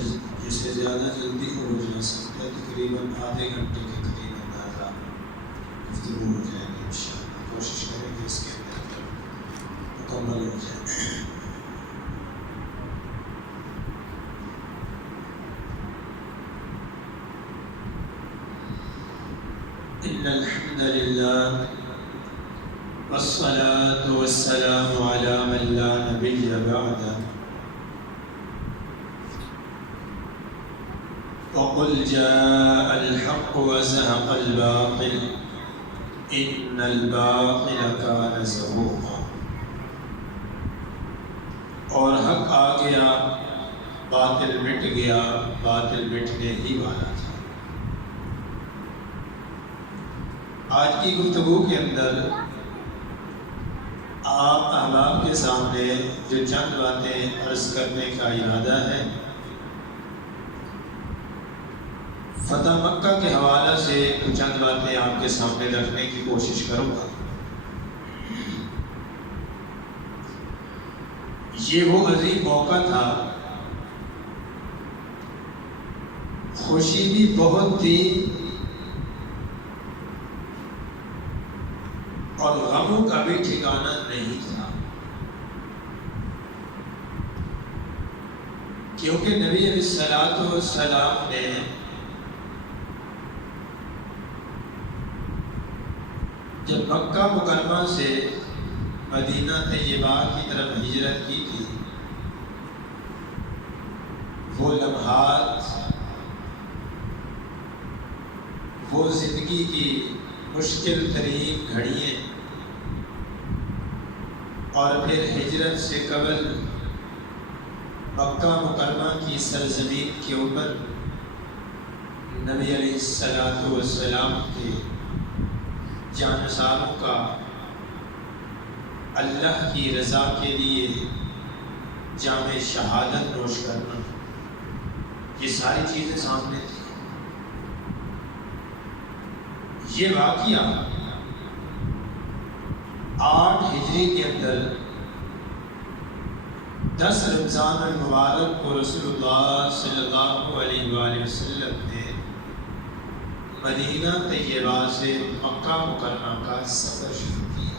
جسے زیادہ جلدی ہو جا سکتا ہے، تقریباً آدھے گھنٹے کے قریب اندازہ گفتگو ہو جائے گی انشاءاللہ۔ کوشش کریں کہ اس کے اندر مکمل ہو جائے۔ ان الحمد للہ والصلاة والسلام على من لا نبی بعدہ وقل جاء الحق وزهق الباطل ان الباطل كان زهوقا، اور حق آ گیا، باطل مٹ گیا، باطل مٹنے ہی والا تھا۔ آج کی گفتگو کے اندر آپ احباب کے سامنے جو چند باتیں عرض کرنے کا ارادہ ہے، فتح مکہ کے حوالہ سے چند باتیں آپ کے سامنے رکھنے کی کوشش کروں گا۔ یہ وہ عظیم موقع تھا، خوشی بھی بہت تھی اور غموں کا بھی ٹھکانہ نہیں تھا، کیونکہ نبی علیہ السلام نے جب مکہ مکرمہ سے مدینہ طیبہ کی طرف ہجرت کی تھی، وہ لمحات، وہ زندگی کی مشکل ترین گھڑیاں، اور پھر ہجرت سے قبل مکہ مکرمہ کی سرزمین کے اوپر نبی علیہ السلام کے جانثاروں کا اللہ کی رضا کے لیے جام شہادت نوش کرنا، یہ ساری چیزیں سامنے تھیں۔ یہ واقعہ 8 ہجری کے اندر 10 رمضان المبارک کو رسول اللہ صلی اللہ علیہ وآلہ وسلم نے مدینہ طیبہ سے مکہ مکرمہ کا سفر شروع کیا،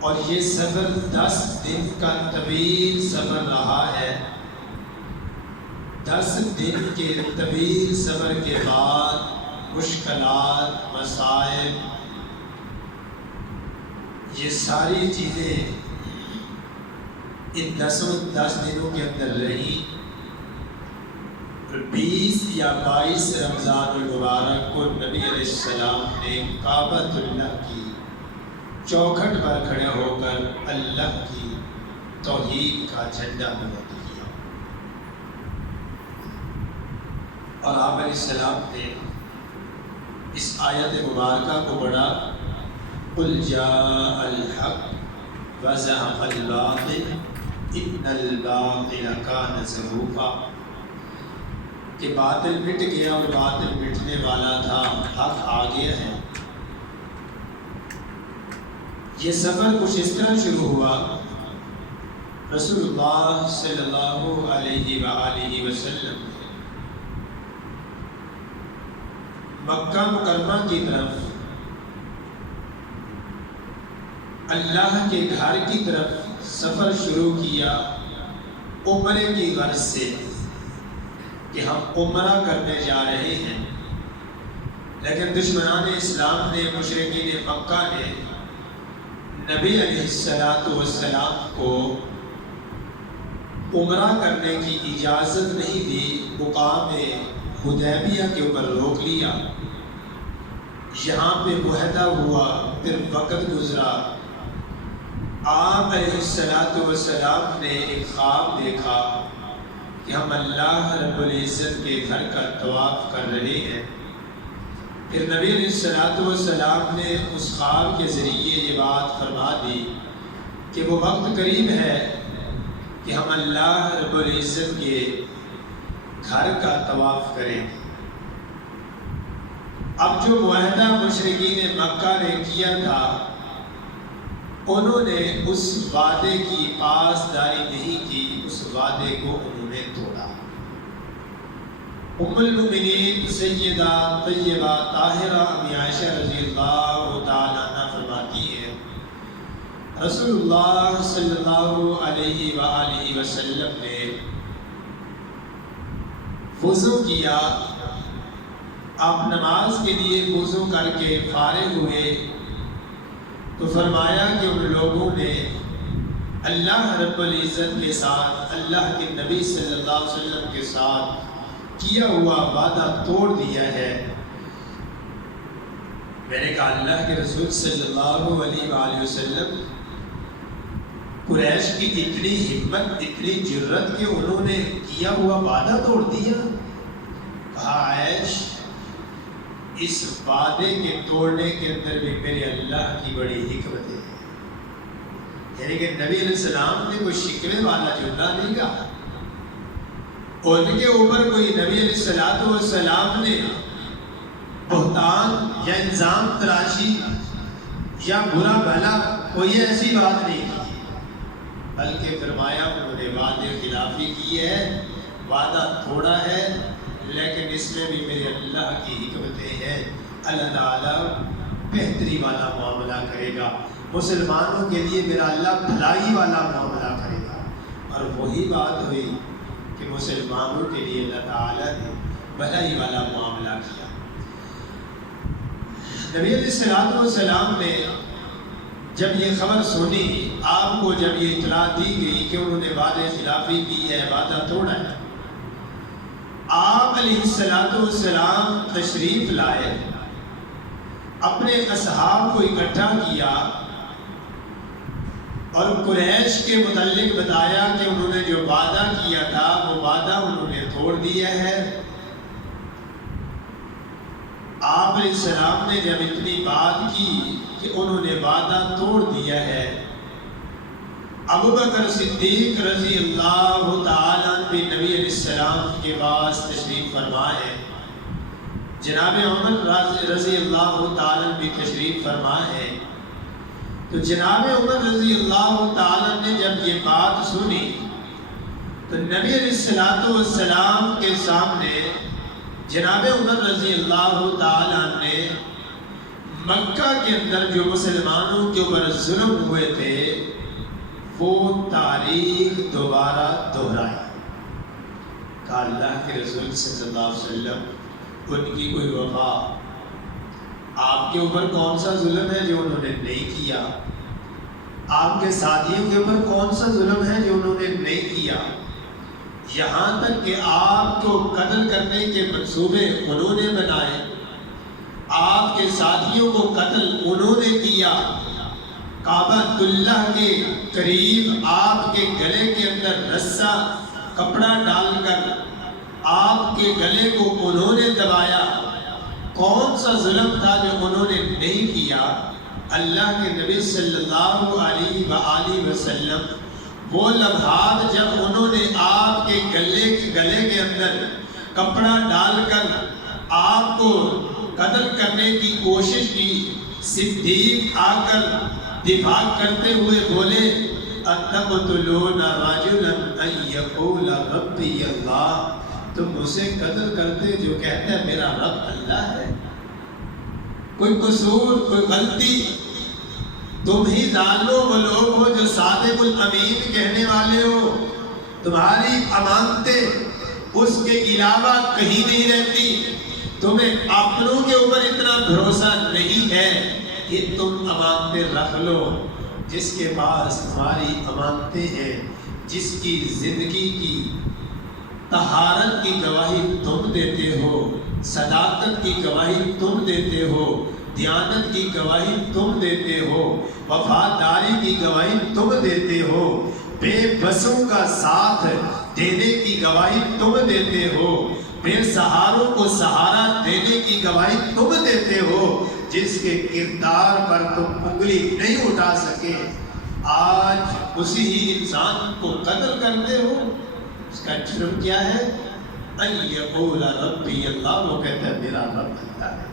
اور یہ سفر 10 دن کا طویل سفر رہا ہے۔ 10 دن کے طویل سفر کے بعد مشکلات، مسائل، یہ ساری چیزیں ان 10 دنوں کے اندر رہی۔ 20 یا 22 رمضان المبارک کو نبی علیہ السلام نے کعبۃ اللہ کی چوکھٹ پر کھڑے ہو کر اللہ کی توحید کا جھنڈا بلند کیا، اور آپ علیہ السلام نے اس آیت مبارکہ کو پڑھا، قل جاء الحق وزهق الباطل ان الباطل كان زهوقا، کہ باطل مٹ گیا اور باطل مٹنے والا تھا، حق آ گیا ہے۔ یہ سفر کچھ اس طرح شروع ہوا، رسول اللہ صلی اللہ علیہ وآلہ وسلم مکہ مکرمہ کی طرف، اللہ کے گھر کی طرف سفر شروع کیا عمرے کی غرض سے کہ ہم عمرہ کرنے جا رہے ہیں، لیکن دشمنان اسلام نے، مشرکین مکہ نے نبی علیہ السلام کو عمرہ کرنے کی اجازت نہیں دی، مقام حدیبیہ کے اوپر روک لیا۔ یہاں پہ معاہدہ ہوا، پھر وقت گزرا، آپ علیہ السلام نے ایک خواب دیکھا کہ ہم اللہ رب العزت کے گھر کا طواف کر رہے ہیں۔ پھر نبی علیہ السلام نے اس خواب کے ذریعے یہ بات فرما دی کہ وہ وقت قریب ہے کہ ہم اللہ رب العزت کے گھر کا طواف کریں۔ اب جو معاہدہ مشرکین مکہ نے کیا تھا، انہوں نے اس وعدے کی پاسداری نہیں کی، اس وعدے کو انہوں نے توڑا۔ ام المؤمنین سیدہ طیبہ طاہرہ امی عائشہ رضی اللہ تعالیٰ عنہ فرماتی ہے رسول اللہ صلی اللہ علیہ وآلہ وسلم نے وضو کیا، آپ نماز کے لیے وضو کر کے فارغ ہوئے تو فرمایا کہ ان لوگوں نے اللہ رب العزت کے ساتھ، اللہ کے نبی صلی اللہ علیہ وسلم کے ساتھ کیا ہوا وعدہ توڑ دیا ہے۔ میں نے کہا اللہ کے رسول صلی اللہ علیہ وآلہ وسلم، قریش کی اتنی ہمت، اتنی جرت کہ انہوں نے کیا ہوا وعدہ توڑ دیا؟ کہا عائش، اس وعدے کے توڑنے کے اندر بھی میرے اللہ کی بڑی حکمت ہے۔ یعنی کہ نبی علیہ السلام نے کوئی شکوے والا جملہ نہیں کہا، ان کے اوپر کوئی نبی علیہ السلام نے بہتان یا الزام تراشی یا برا بھلا کوئی ایسی بات نہیں کی، بلکہ فرمایا انہوں نے وعدے خلافی کی ہے، وعدہ توڑا ہے، لیکن اس میں بھی میرے اللہ کی حکمتیں ہیں۔ اللہ تعالیٰ بہتری والا معاملہ کرے گا، مسلمانوں کے لیے میرا اللہ بھلائی والا معاملہ کرے گا۔ اور وہی بات ہوئی کہ مسلمانوں کے لیے اللہ تعالیٰ نے بھلائی والا معاملہ کیا۔ نبی علیہ السلام نے جب یہ خبر سنی، آپ کو جب یہ اطلاع دی گئی کہ انہوں نے وعدے خلافی کی ہے، وعدہ توڑا ہے، آپ علیہ السلام تشریف لائے، اپنے اصحاب کو اکٹھا کیا اور قریش کے متعلق بتایا کہ انہوں نے جو وعدہ کیا تھا وہ وعدہ انہوں نے توڑ دیا ہے۔ آپ علیہ السلام نے جب اتنی بات کی کہ انہوں نے وعدہ توڑ دیا ہے، ابوبکر صدیق رضی اللہ تعالیٰ عنہ نبی علیہ السلام کے پاس تشریف فرما ہے، جناب عمر رضی اللہ تعالیٰ عنہ بھی تشریف فرما ہے۔ تو جناب عمر رضی اللہ تعالیٰ نے جب یہ بات سنی تو نبی علیہ السلام کے سامنے جناب عمر رضی اللہ تعالیٰ نے مکہ کے اندر جو مسلمانوں کے اوپر ظلم ہوئے تھے وہ تاریخ دوبارہ دہرائی۔ کہا اللہ کے رسول صلی اللہ علیہ وسلم، ان کی کوئی وفا، آپ کے اوپر کون سا ظلم ہے جو انہوں نے نہیں کیا؟ آپ کے ساتھیوں کے اوپر کون سا ظلم ہے جو انہوں نے نہیں کیا؟ یہاں تک کہ آپ کو قتل کرنے کے منصوبے انہوں نے بنائے، آپ کے ساتھیوں کو قتل انہوں نے کیا، کعبۃ اللہ کے قریب آپ کے گلے کے اندر رسا کپڑا ڈال کر آپ کے گلے کو انہوں نے دبایا۔ کون سا ظلم تھا جو انہوں نے نہیں کیا؟ اللہ کے نبی صلی اللہ علیہ وآلہ وسلم وہ لمحات جب انہوں نے آپ کے گلے کے اندر کپڑا ڈال کر آپ کو قتل کرنے کی کوشش کی، صدیق آ کر دفاع کرتے ہوئے بولے اتقتلون رجلا ان یقول ربی اللہ، تم اسے قتل کرتے جو کہتا ہے میرا رب اللہ ہے؟ کوئی قصور، کوئی غلطی؟ تم ہی جانو وہ لوگ ہو جو صادق الامین کہنے والے ہو، تمہاری امانتیں اس کے علاوہ کہیں نہیں رہتی، تمہیں اپنوں کے اوپر اتنا بھروسہ نہیں ہے کہ تم امانتیں رکھ لو۔ جس کے پاس تمہاری امانتیں ہیں، جس کی زندگی کی طہارت کی گواہی تم دیتے ہو، صداقت کی گواہی تم دیتے ہو، دیانت کی گواہی تم دیتے ہو، وفاداری کی گواہی تم دیتے ہو، بے بسوں کا ساتھ دینے کی گواہی تم دیتے ہو، بے سہاروں کو سہارا دینے کی گواہی تم دیتے ہو، جس کے کردار پر تم انگلی نہیں اٹھا سکے، آج اسی ہی انسان کو قتل کرتے ہو۔ اس کا جرم کیا ہے؟ ان یقول ربی اللہ، وہ کہتا ہے میرا رب اللہ ہے۔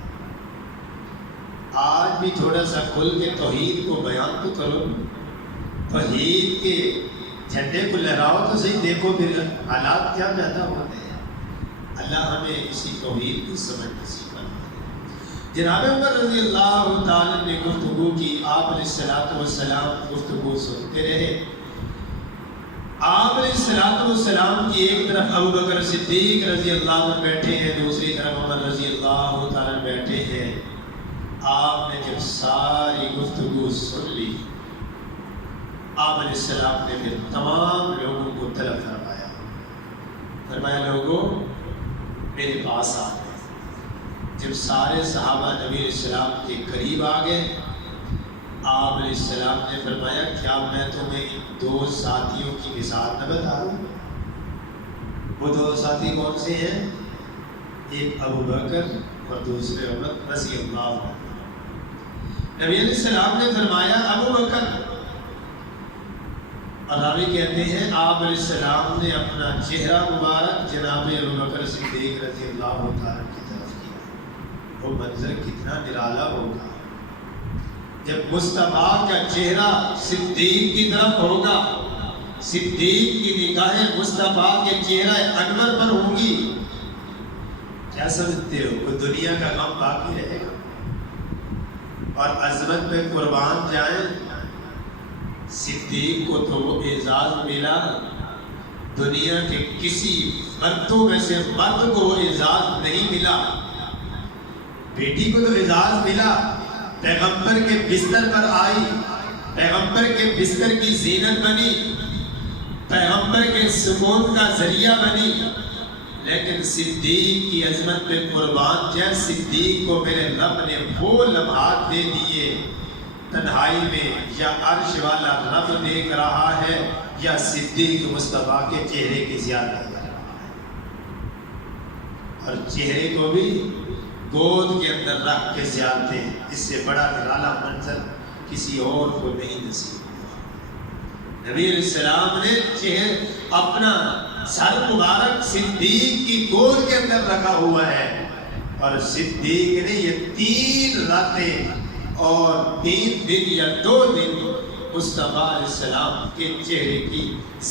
آج بھی تھوڑا سا کھل کے توحید کو بیان تو کرو، توحید کے جھنڈے کو لہراؤ تو صحیح، دیکھو پھر حالات کیا پیدا ہوتے ہیں۔ اللہ ہمیں اسی توحید کی سمجھ نصیب فرمائے۔ جناب عمر رضی اللہ تعالیٰ نے گفتگو کی، آپ علیہ الصلوۃ والسلام گفتگو سنتے رہے۔ آپ علیہ الصلوۃ والسلام کی ایک طرف ابو بکر صدیق رضی اللہ عنہ بیٹھے ہیں، دوسری طرف عمر رضی اللہ تعالیٰ بیٹھے ہیں۔ آپ نے جب ساری گفتگو سن لی، آپ علیہ السلام نے پھر تمام لوگوں کو طلب فرمایا لوگوں میرے پاس آ گئے۔ جب سارے صحابہ نبی علیہ السلام کے قریب آ گئے، آپ علیہ السلام نے فرمایا کیا میں تمہیں ان دو ساتھیوں کی مثال نہ بتا دوں؟ وہ دو ساتھی کون سے ہیں؟ ایک ابو بکر اور دوسرے عمر رضی اللہ عنہ۔ نبی علیہ السلام نے فرمایا ابو بکر، اور راوی کہتے ہیں آپ علیہ السلام نے اپنا چہرہ مبارک جناب ابو بکر صدیق رضی اللہ تعالیٰ کی طرف کیا۔ وہ منظر کتنا نرالا ہوگا جب مصطفیٰ کا چہرہ صدیق کی طرف ہوگا، صدیق کی نگاہیں مصطفیٰ کے چہرہ انور پر ہوں گی۔ کیا سمجھتے ہو کوئی دنیا کا غم باقی رہے گا؟ اور عظمت پہ قربان جائیں، صدیق کو تو وہ اعزاز ملا، دنیا کے کسی مردوں میں سے مرد کو وہ اعزاز نہیں ملا۔ بیٹی کو تو اعزاز ملا، پیغمبر کے بستر پر آئی، پیغمبر کے بستر کی زینت بنی، پیغمبر کے سکون کا ذریعہ بنی، لیکن صدیق کی عظمت پہ قربان جائے، صدیق کو میرے رب نے وہ لمحات دے دیے تنہائی میں، یا عرش والا رب دیکھ رہا ہے یا صدیق مصطفیٰ کے چہرے کی زیارت کر رہا ہے، اور چہرے کو بھی گود کے اندر رکھ کے زیارتیں، اس سے بڑا نرالا منظر کسی اور کو نہیں نصیب ہوا۔ نبی علیہ السلام نے اپنا سر مبارک صدیق کی گود کے اندر رکھا ہوا ہے، اور صدیق نے یہ 3 راتیں اور 3 دن یا 2 دن مصطفیٰ علیہ السلام کے چہرے کی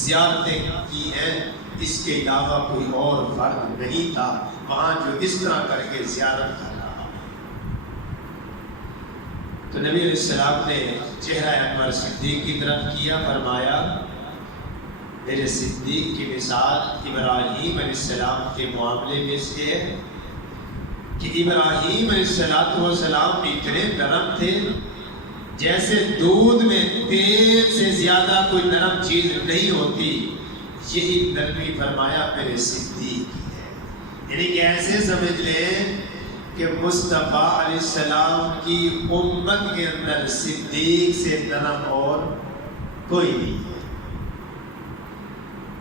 زیارتیں کی ہیں، اس کے علاوہ کوئی اور فرد نہیں تھا وہاں جو اس طرح کر کے زیارت کر رہا۔ تو نبی علیہ السلام نے چہرہ انور صدیق کی طرف کیا، فرمایا میرے صدیق کی مثال ابراہیم علیہ السلام کے معاملے میں سے ہے کہ ابراہیم علیہ السلام اتنے نرم تھے جیسے دودھ میں تیل سے زیادہ کوئی نرم چیز نہیں ہوتی، یہی نرمی فرمایا میرے صدیق کی ہے۔ یعنی کہ ایسے سمجھ لیں کہ مصطفیٰ علیہ السلام کی امت کے اندر صدیق سے نرم اور کوئی نہیں ہے۔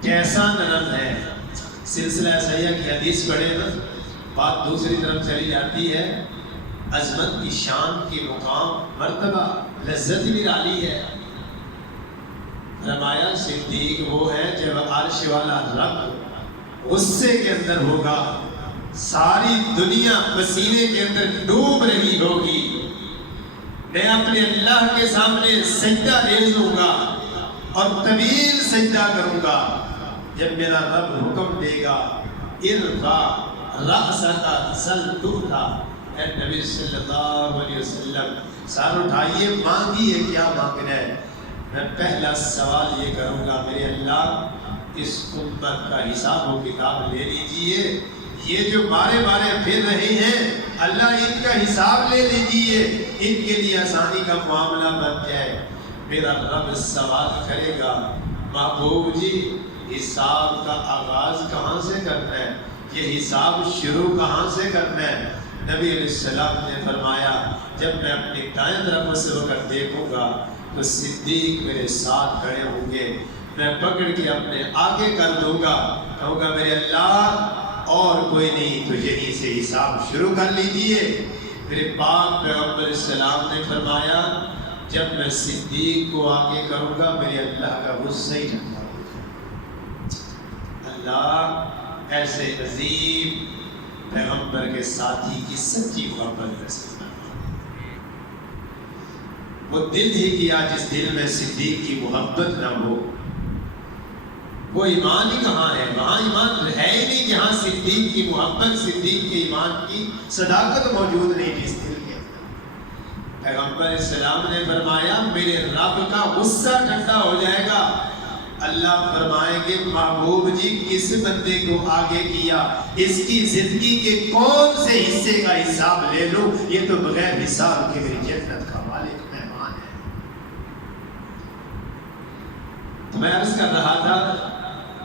کیسا نرم ہے، سلسلہ سیاح کی حدیث پڑھے نا، بات دوسری طرف چلی جاتی ہے، عظمت کی شان کی مقام مرتبہ لذت نرالی ہے۔ فرمایا صدیق وہ ہے جب عرش والا رب غصے کے اندر ہوگا، ساری دنیا پسینے کے اندر ڈوب رہی ہوگی، میں اپنے اللہ کے سامنے سجدہ ریز ہوں گا اور طویل سجدہ کروں گا، جب میرا رب حکم دے گا ارفع رأسک سل تؤتی، اے نبی صلی اللہ علیہ وسلم سر اٹھائیے، مانگیے کیا مانگنا ہے، میں پہلا سوال یہ کروں گا میرے اللہ اس امت کا حساب و کتاب لے لیجئے، یہ جو بارے بارے پھر رہے ہیں اللہ ان کا حساب لے لیجئے، ان کے لیے آسانی کا معاملہ بن جائے۔ میرا رب سوال کرے گا محبوب جی حساب کا آغاز کہاں سے کرنا ہے، یہ حساب شروع کہاں سے کرنا ہے؟ نبی علیہ السلام نے فرمایا جب میں اپنی دائیں طرف اس وقت دیکھوں گا تو صدیق میرے ساتھ کھڑے ہوں گے، میں پکڑ کے اپنے آگے کر دوں گا، کہوں گا میرے اللہ اور کوئی نہیں تو یہیں سے حساب شروع کر لیجئے۔ میرے پاک پیغمبر علیہ السلام نے فرمایا جب میں صدیق کو آگے کروں گا میرے اللہ کا غصہ ہی ٹھنڈا ہو جائے۔ اللہ ایسے عظیم پیغمبر کے ساتھی کی سچی محبت نصیب فرمائے۔ وہ دل ہی کیا جس دل میں صدیق کی محبت نہ ہو، وہ ایمان ہی کہاں ہے؟ وہاں ایمان ہے ہی نہیں جہاں صدیق کی محبت، صدیق کے ایمان کی صداقت موجود نہیں جس دل کے اندر۔ پیغمبر اسلام نے فرمایا میرے رب کا غصہ ٹھنڈا ہو جائے گا۔ اللہ فرمائیں گے محبوب جی کس بندے کو آگے کیا، اس کی زندگی کے کون سے حصے کا حساب لے لوں، یہ تو بغیر حساب کے میری جنت کا مالک مہمان ہے۔ تو میں عرض کر رہا تھا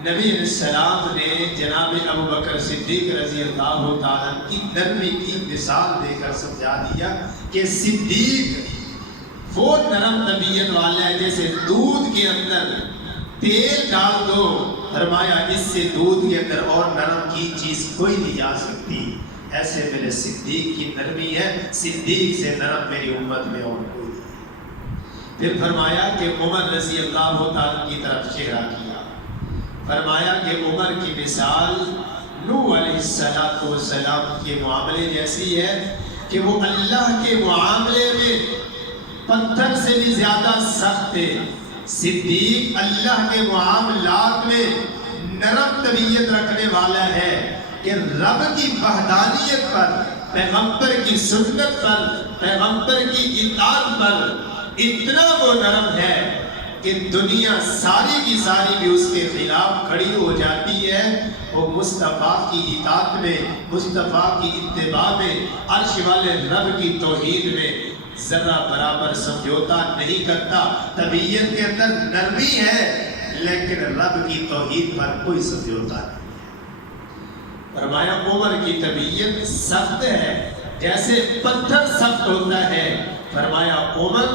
نبی علیہ السلام نے جناب ابو بکر صدیق رضی اللہ تعالیٰ کی نرمی کی مثال دے کر سمجھا دیا کہ صدیق وہ نرم طبیعت والا ہے جیسے دودھ کے اندر تیل ڈال دو، فرمایا اس سے دودھ کے اندر اور نرم کی چیز کوئی نہیں جا سکتی، ایسے میرے صدیق کی نرمی ہے، صدیق سے نرم میری امت میں اور کوئی نہیں۔ پھر فرمایا کہ عمر رضی اللہ تعالیٰ کی طرف چہرہ کیا، فرمایا کہ عمر کی مثال نوح علیہ السلام کے معاملے جیسی ہے کہ وہ اللہ کے معاملے میں پتھر سے بھی زیادہ سخت تھے۔ صدیق اللہ کے معاملات میں نرم طبیعت رکھنے والا ہے کہ رب کی وحدانیت پر، پیغمبر کی سنت پر، پیغمبر کی اطاعت پر اتنا وہ نرم ہے کہ دنیا ساری کی ساری بھی اس کے خلاف کھڑی ہو جاتی ہے، وہ مصطفیٰ کی اطاعت میں، مصطفیٰ کی اتباع میں، عرش والے رب کی توحید میں ذرہ برابر سمجھوتا نہیں کرتا۔ طبیعت کے اندر نرمی ہے لیکن رب کی توحید پر کوئی سمجھوتا نہیں۔ فرمایا عمر کی طبیعت سخت ہے جیسے پتھر سخت ہوتا ہے۔ فرمایا عمر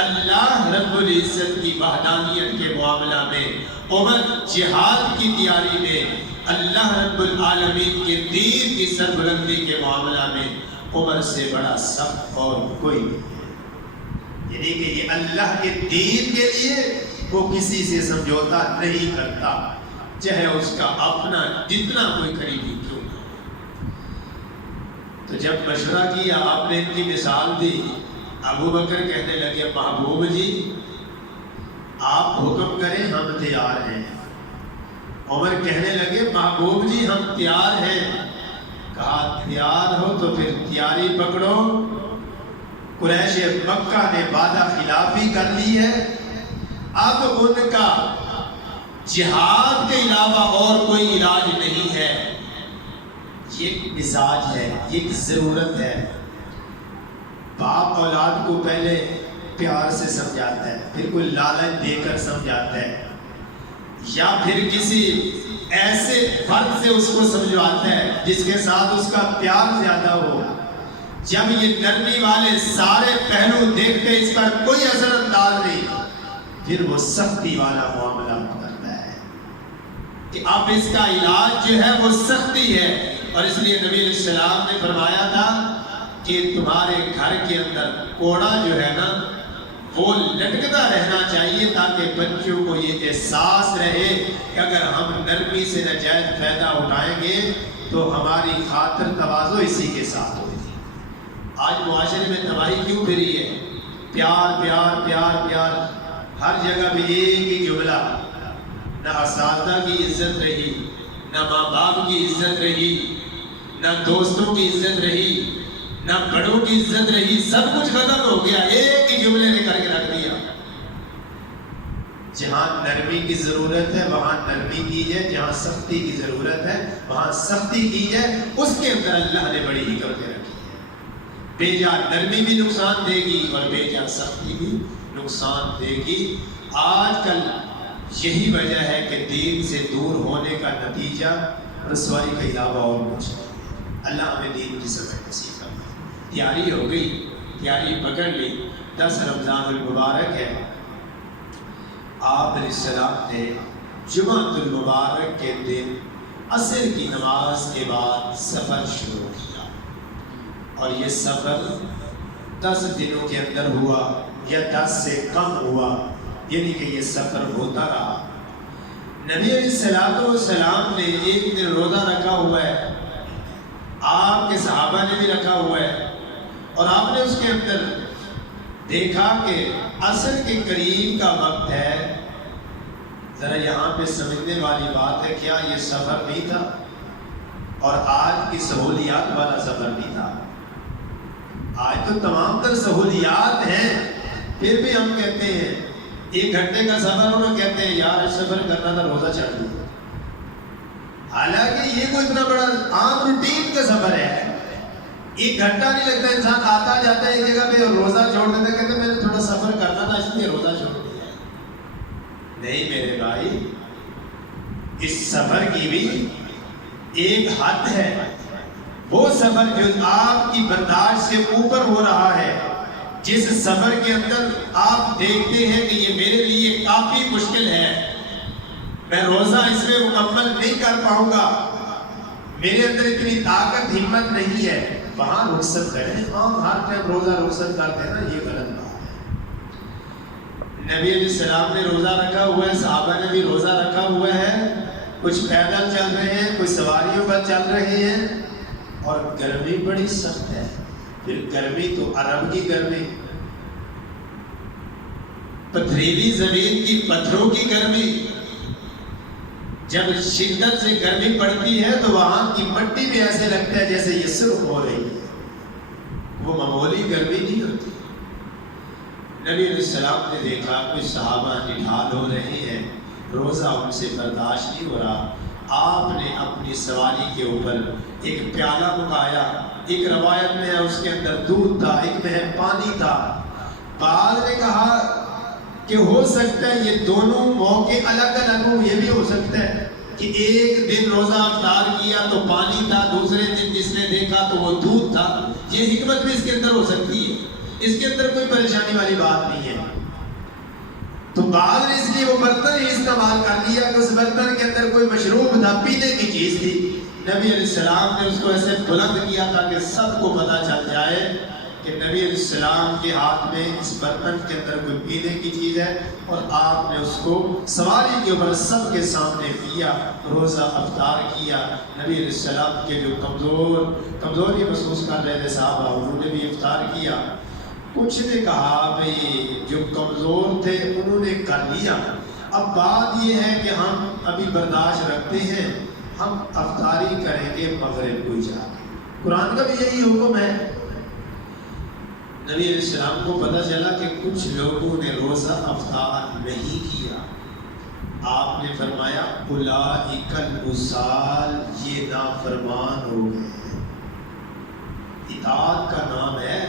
اللہ رب العزت کی وحدانیت کے معاملہ میں، عمر جہاد کی تیاری میں، اللہ رب العالمین کے دین کی سربلندی کے معاملہ میں عمر سے بڑا سخت اور کوئی نہیں ہے۔ یعنی کہ یہ اللہ کے دین کے لیے وہ کسی سے سمجھوتا نہیں کرتا، چاہے اس کا اپنا جتنا کوئی قریبی کیوں نہ ہو۔ تو جب مشورہ کیا آپ نے ان کی مثال دی، ابو بکر کہنے لگے محبوب جی آپ حکم کریں ہم تیار ہیں۔ عمر کہنے لگے محبوب جی ہم تیار ہیں۔ کہا تیار ہو تو پھر تیاری پکڑو۔ قریش مکہ نے وعدہ خلافی کر لی ہے، اب ان کا جہاد کے علاوہ اور کوئی علاج نہیں ہے۔ یہ ایک مزاج ہے، یہ ایک ضرورت ہے۔ باپ اولاد کو پہلے پیار سے سمجھاتا ہے، پھر کوئی لالچ دے کر سمجھاتا ہے، یا پھر کسی ایسے فرد سے اس کو سمجھواتا ہے جس کے ساتھ اس کا پیار زیادہ ہو۔ جب یہ نرمی والے سارے پہلو دیکھتے اس پر کوئی اثر انداز نہیں، پھر وہ سختی والا معاملہ کرتا ہے کہ اب اس کا علاج جو ہے وہ سختی ہے۔ اور اس لیے نبی علیہ السلام نے فرمایا تھا کہ تمہارے گھر کے اندر کوڑا جو ہے نا وہ لٹکتا رہنا چاہیے تاکہ بچوں کو یہ احساس رہے کہ اگر ہم نرمی سے نجائز فائدہ اٹھائیں گے تو ہماری خاطر تواضع اسی کے ساتھ ہوگی۔ آج معاشرے میں تباہی کیوں پھری ہے؟ پیار پیار پیار پیار، ہر جگہ بھی ایک ہی جملہ، نہ اساتذہ کی عزت رہی، نہ ماں باپ کی عزت رہی، نہ دوستوں کی عزت رہی، نہ بڑوں کی عزت رہی، سب کچھ ختم ہو گیا، ایک ہی جملے نے کر کے رکھ دیا۔ جہاں نرمی کی ضرورت ہے وہاں نرمی کی جائے، جہاں سختی کی ضرورت ہے وہاں سختی کی جائے، اس کے اندر اللہ نے بڑی حکمتیں رکھی ہے۔ بے جا نرمی بھی نقصان دے گی اور بے جا سختی بھی نقصان دے گی۔ آج کل یہی وجہ ہے کہ دین سے دور ہونے کا نتیجہ رسوائی کے علاوہ اور کچھ نہیں۔ اللہ ہمیں دین کی سمجھ نصیب فرمائے۔ تیاری ہو گئی، تیاری پکڑ لی، 10 رمضان المبارک ہے۔ آپ علیہ السلام نے جمعۃ المبارک کے دن عصر کی نماز کے بعد سفر شروع کیا، اور یہ سفر 10 دنوں کے اندر ہوا یا 10 سے کم ہوا، یعنی کہ یہ سفر ہوتا رہا۔ نبی علیہ السلام نے ایک دن روزہ رکھا ہوا ہے، آپ کے صحابہ نے بھی رکھا ہوا ہے، اور آپ نے اس کے اندر دیکھا کہ عصر کے قریب کا وقت ہے، ذرا یہاں پہ سمجھنے والی بات ہے، کیا یہ سفر نہیں تھا اور آج کی سہولیات والا سفر نہیں تھا؟ آج تو تمام تر سہولیات ہیں، پھر بھی ہم کہتے ہیں 1 گھنٹے کا سفر ہونا، کہتے ہیں یار سفر کرنا تھا روزہ چھوڑ دیا۔ حالانکہ یہ کوئی اتنا بڑا عام روٹین کا سفر ہے، 1 گھنٹہ نہیں لگتا، انسان آتا جاتا ہے ایک جگہ پہ اور روزہ چھوڑ دیتا ہے، کہتے ہیں میں نے تھوڑا سفر کرنا تھا اس لیے روزہ چھوڑ دیا۔ نہیں میرے بھائی، اس سفر کی بھی ایک حد ہے، وہ سفر جو آپ کی برداشت سے اوپر ہو رہا ہے، جس سفر کے اندر آپ دیکھتے ہیں کہ یہ میرے لیے کافی مشکل ہے، میں روزہ اس میں مکمل نہیں کر پاؤں گا، میرے اندر اتنی طاقت ہمت نہیں ہے، وہاں رخصت کریں۔ ہم ہر ٹائم روزہ رخصت کرتے ہیں نا، یہ غلط بات ہے۔ نبی علیہ السلام نے روزہ رکھا ہوا ہے، صحابہ نے بھی روزہ رکھا ہوا ہے، کچھ پیدل چل رہے ہیں، کچھ سواریوں پر چل رہے ہیں، اور گرمی بڑی سخت ہے۔ پھر گرمی تو عرب کی گرمی، پتھریلی زمین کی پتھروں کی گرمی، جب شدت سے گرمی پڑتی ہے تو وہاں کی مٹی بھی ایسے لگتا ہے جیسے یہ سرخ ہو رہی ہے، وہ معمولی گرمی نہیں ہوتی۔ نبی علیہ السلام نے دیکھا کچھ صحابہ نڈھال ہو رہے ہیں، روزہ ان سے برداشت نہیں ہو رہا، آپ نے اپنی سواری کے اوپر ایک پیالہ منگایا، ایک روایت میں ہے اس کے اندر دودھ تھا، ایک میں ہے پانی تھا۔ بعض نے کہا کہ ہو سکتا ہے یہ دونوں موقع الگ الگ ہوں، یہ بھی ہو سکتا ہے کہ ایک دن روزہ افطار کیا تو پانی تھا، دوسرے دن جس نے دیکھا تو وہ دودھ تھا، یہ حکمت بھی اس کے اندر ہو سکتی ہے، اس کے اندر کوئی پریشانی والی بات نہیں ہے۔ تو بعض نے اس لیے وہ برتن ہی استعمال کر لیا کہ اس برتن کے اندر کوئی مشروب تھا، پینے کی چیز تھی۔ نبی علیہ السلام نے اس کو ایسے بلند کیا تھا کہ سب کو پتہ چل جائے کہ نبی علیہ السلام کے ہاتھ میں اس برتن کے اندر کوئی پینے کی چیز ہے، اور آپ نے اس کو سواری کے اوپر سب کے سامنے پیا، روزہ افطار کیا۔ نبی علیہ السلام کے جو کمزوری محسوس کر رہے تھے صحابہ، انہوں نے بھی افطار کیا۔ کچھ نے کہا بھئی جو کمزور تھے انہوں نے کر لیا، اب بات یہ ہے کہ ہم ابھی برداشت رکھتے ہیں، ہم افطاری کریں گے مغرب کو جا کے۔ قرآن کا بھی یہی حکم ہے۔ نبی علیہ السلام کو پتہ چلا کہ کچھ لوگوں نے روزہ افطار نہیں کیا، آپ نے فرمایا اولئک الوصال، یہ نافرمان ہو گئے۔ اطاعت کا نام ہے،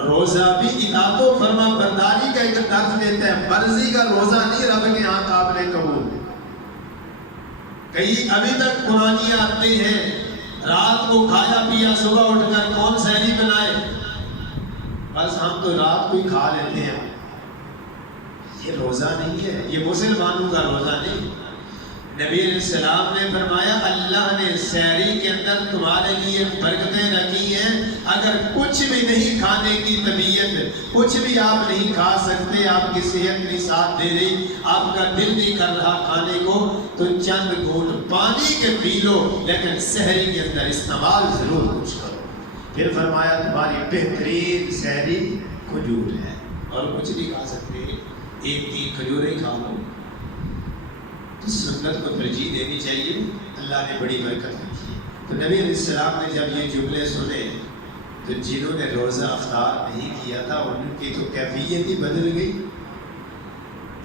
روزہ بھی اطاعت و فرما برداری کا ایک درس دیتا ہے، مرضی کا روزہ نہیں رب کے ہاں قابل قبول۔ کئی ابھی تک قرآنی آتے ہیں، رات کو کھایا پیا، صبح اٹھ کر کون سحری بنائے، بس ہم تو رات کو ہی کھا لیتے ہیں۔ یہ روزہ نہیں ہے، یہ مسلمانوں کا روزہ نہیں۔ نبی علیہ السلام نے فرمایا اللہ نے سحری کے اندر تمہارے لیے برکتیں رکھی ہیں، اگر کچھ بھی نہیں کھانے کی طبیعت، کچھ بھی آپ نہیں کھا سکتے، آپ کی صحت نہیں ساتھ دے رہی، آپ کا دل نہیں کر رہا کھانے کو، تو چند گھونٹ پانی کے پی لو، لیکن سحری کے اندر استعمال ضرور کچھ کرو۔ پھر فرمایا تمہاری بہترین سحری کھجور ہے، اور کچھ نہیں کھا سکتے، 1-3 کھجوریں کھا لو۔ تو سنت کو ترجیح دینی چاہیے، اللہ نے بڑی برکت رکھی ہے۔ تو نبی علیہ السلام نے جب یہ جملے سنے تو جنہوں نے روزہ افطار نہیں کیا تھا ان کی تو کیفیت ہی بدل گئی،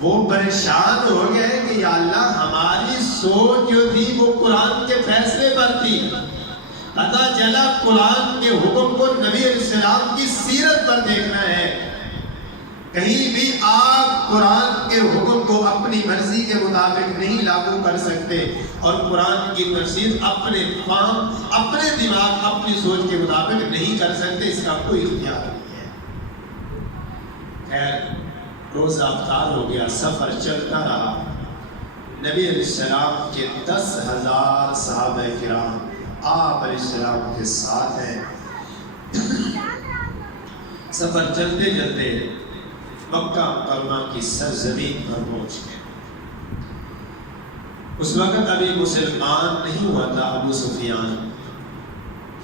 وہ پریشان ہو گئے کہ یا اللہ ہماری سوچ جو تھی وہ قرآن کے فیصلے پر تھی، پتہ چلا قرآن کے حکم کو نبی علیہ السلام کی سیرت پر دیکھنا ہے۔ کہیں بھی آپ قرآن کے حکم کو اپنی مرضی کے مطابق نہیں لاگو کر سکتے، اور قرآن کی تفسیر اپنے فہم، اپنے دماغ، اپنی سوچ کے مطابق نہیں کر سکتے، اس کا کوئی اختیار نہیں ہے۔ خیر، روزہ افطار ہو گیا، سفر چلتا رہا۔ نبی علیہ السلام کے 10,000 صحابہ کرام آپ علیہ السلام کے ساتھ ہیں۔ سفر چلتے چلتے مکہ مکرمہ کی سرزمین پر پہنچ گئے۔ اس وقت ابھی مسلمان نہیں ہوا تھا ابو سفیان،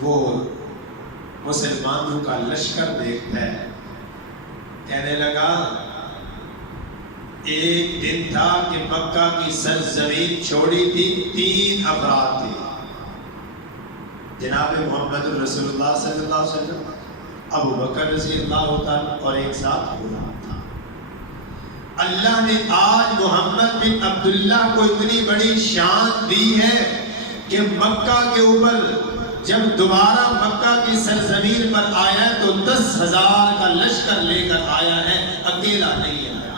وہ مسلمانوں کا لشکر دیکھتا ہے، کہنے لگا ایک دن تھا کہ مکہ کی سرزمین چھوڑی تھی 3 افراد تھے، جناب محمد رسول اللہ صلی اللہ علیہ وسلم، ابو بکر رضی اللہ تعالیٰ اور ایک ساتھ غلام تھا۔ اللہ نے آج محمد بن عبداللہ کو اتنی بڑی شان دی ہے کہ مکہ کے اوپر جب دوبارہ مکہ کی سرزمین پر آیا تو 10,000 کا لشکر لے کر آیا ہے، اکیلا نہیں آیا۔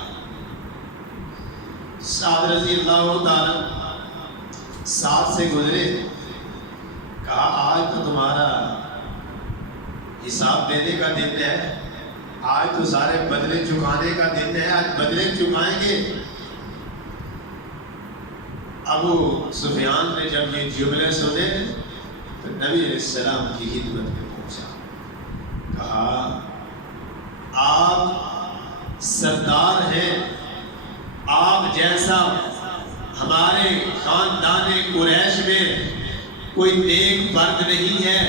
سعد رضی اللہ تعالیٰ ساتھ سے گزرے، کہا آج تو تمہارا حساب دینے کا دن ہے، آج تو سارے بدلے چکانے کا دن ہے، آج بدلے چکائیں گے۔ ابو سفیان نے جب یہ جملے سنے تو نبی علیہ السلام کی خدمت میں پہنچا، کہا آپ سردار ہیں، آپ جیسا ہمارے خاندان قریش میں کوئی نیک فرد نہیں ہے،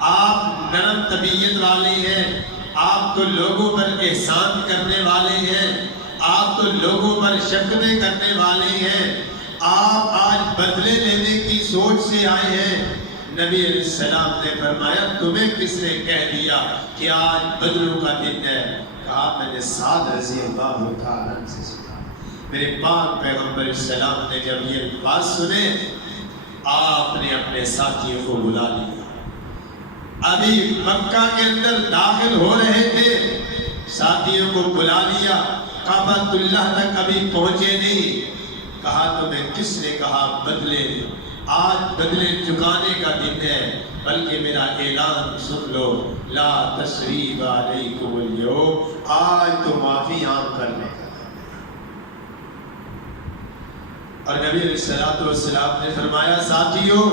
آپ نرم طبیعت والے ہیں، آپ تو لوگوں پر احسان کرنے والے ہیں، آپ تو لوگوں پر شفقتیں کرنے والے ہیں، آپ آج بدلے لینے کی سوچ سے آئے ہیں۔ نبی علیہ السلام نے فرمایا تمہیں کس نے کہہ دیا کہ آج بدلوں کا دن ہے؟ کہا میں نے سعد رضی اللہ تعالیٰ عنہ سے سنا۔ میرے پاک پیغمبر السلام نے جب یہ بات سنے، آپ نے اپنے ساتھیوں کو بلا لیا۔ ابھی مکہ کے اندر داخل ہو رہے تھے، ساتھیوں کو بلا لیا، کعبۃ اللہ تک ابھی پہنچے نہیں۔ کہا تمہیں کس نے کہا بدلے؟ آج بدلے چکانے کا دن ہے، بلکہ میرا اعلان سن لو، لا تثریب علیکم اليوم، آج تو معافی عام کرنے کا۔ اور نبی علیہ السلام نے فرمایا ساتھیوں